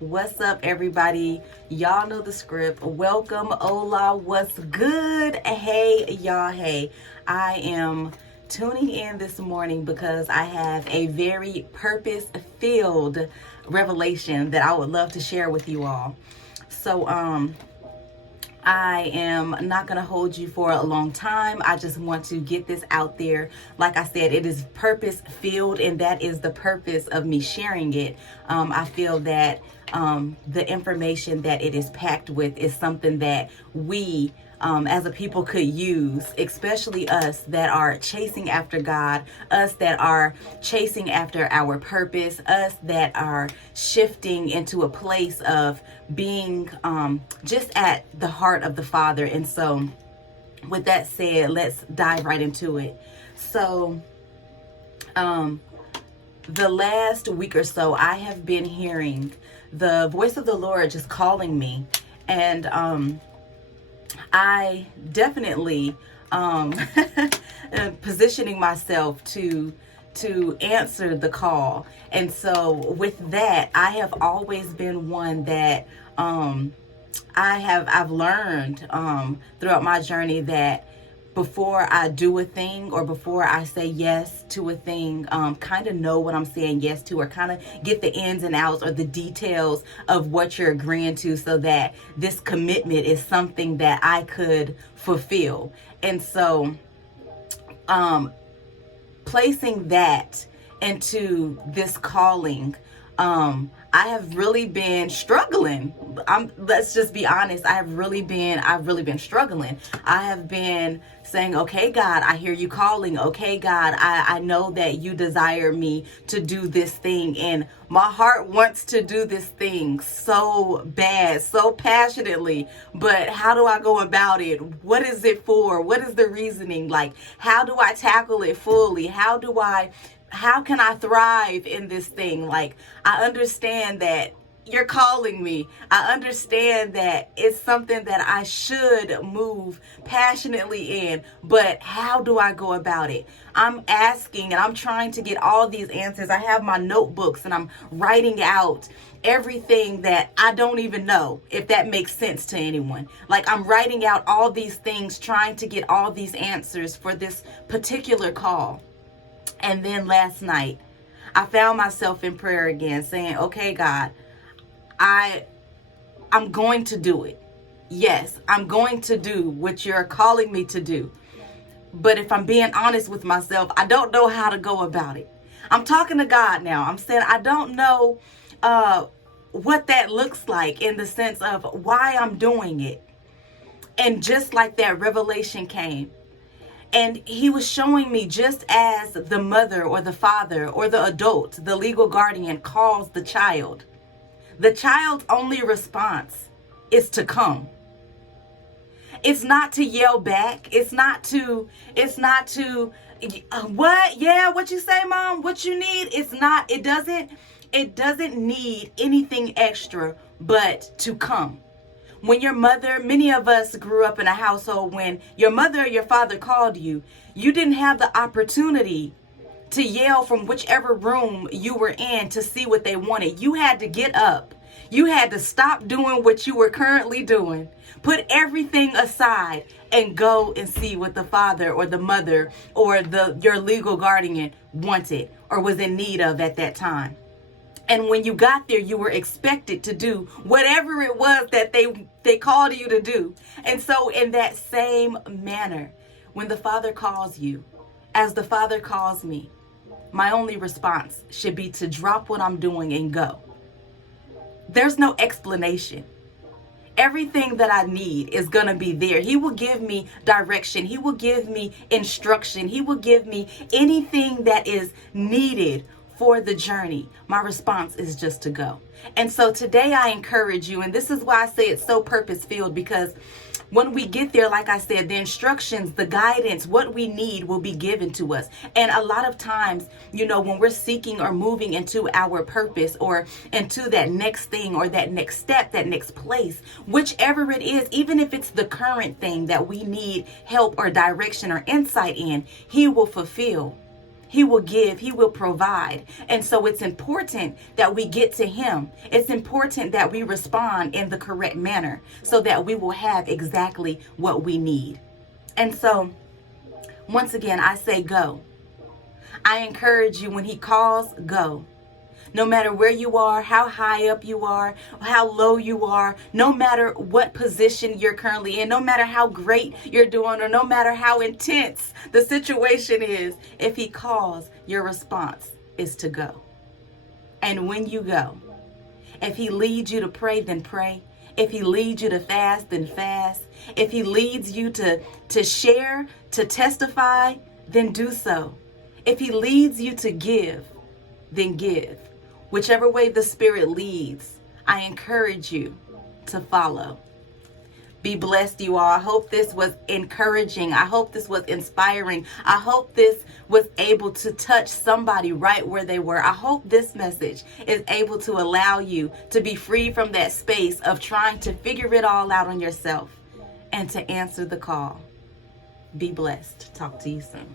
What's up, everybody? Y'all know the script. Welcome, hola, what's good? Hey, y'all, hey. I am tuning in this morning because I have a very purpose-filled revelation that I would love to share with you all. So, I am not going to hold you for a long time. I just want to get this out there. Like I said, it is purpose filled, and that is the purpose of me sharing it. I feel that the information that it is packed with is something that we as a people could use, especially us that are chasing after God, us that are chasing after our purpose, us that are shifting into a place of being just at the heart of the Father. And so with that said, let's dive right into it. So the last week or so, I have been hearing the voice of the Lord just calling me, and I definitely positioning myself to answer the call. And so with that, I have always been one that I've learned throughout my journey that before I do a thing or before I say yes to a thing, kind of know what I'm saying yes to, or kind of get the ins and outs or the details of what you're agreeing to, so that this commitment is something that I could fulfill. And so placing that into this calling, I have really been struggling. Let's just be honest. I've really been struggling. I have been saying, okay, God, I hear you calling. Okay, God, I know that you desire me to do this thing, and my heart wants to do this thing so bad, so passionately, but how do I go about it? What is it for? What is the reasoning? Like, how do I tackle it fully? How can I thrive in this thing? Like, I understand that you're calling me. I understand that it's something that I should move passionately in, but how do I go about it? I'm asking and I'm trying to get all these answers. I have my notebooks and I'm writing out everything that I don't even know, if that makes sense to anyone. Like, I'm writing out all these things, trying to get all these answers for this particular call. And then last night, I found myself in prayer again, saying, okay, God, I'm going to do it. Yes, I'm going to do what you're calling me to do. But if I'm being honest with myself, I don't know how to go about it. I'm talking to God now. I'm saying I don't know what that looks like, in the sense of why I'm doing it. And just like that, revelation came. And he was showing me, just as the mother or the father or the adult, the legal guardian, calls the child's only response is to come. It's not to yell back. It's not to, what? Yeah, what you say, Mom? What you need? It doesn't need anything extra but to come. When your mother, many of us grew up in a household when your mother or your father called you, you didn't have the opportunity to yell from whichever room you were in to see what they wanted. You had to get up. You had to stop doing what you were currently doing, put everything aside, and go and see what the father or the mother or your legal guardian wanted or was in need of at that time. And when you got there, you were expected to do whatever it was that they called you to do. And so in that same manner, when the Father calls you, as the Father calls me, my only response should be to drop what I'm doing and go. There's no explanation. Everything that I need is going to be there. He will give me direction. He will give me instruction. He will give me anything that is needed for the journey. My response is just to go. And so today I encourage you, and this is why I say it's so purpose-filled, because when we get there, like I said, the instructions, the guidance, what we need will be given to us. And a lot of times, when we're seeking or moving into our purpose or into that next thing or that next step, that next place, whichever it is, even if it's the current thing that we need help or direction or insight in, He will fulfill. He will give, he will provide. And so it's important that we get to him. It's important that we respond in the correct manner so that we will have exactly what we need. And so, once again, I say go. I encourage you, when he calls, go. No matter where you are, how high up you are, how low you are, no matter what position you're currently in, no matter how great you're doing, or no matter how intense the situation is, if he calls, your response is to go. And when you go, if he leads you to pray, then pray. If he leads you to fast, then fast. If he leads you to share, to testify, then do so. If he leads you to give, then give. Whichever way the Spirit leads, I encourage you to follow. Be blessed, you all. I hope this was encouraging. I hope this was inspiring. I hope this was able to touch somebody right where they were. I hope this message is able to allow you to be free from that space of trying to figure it all out on yourself and to answer the call. Be blessed. Talk to you soon.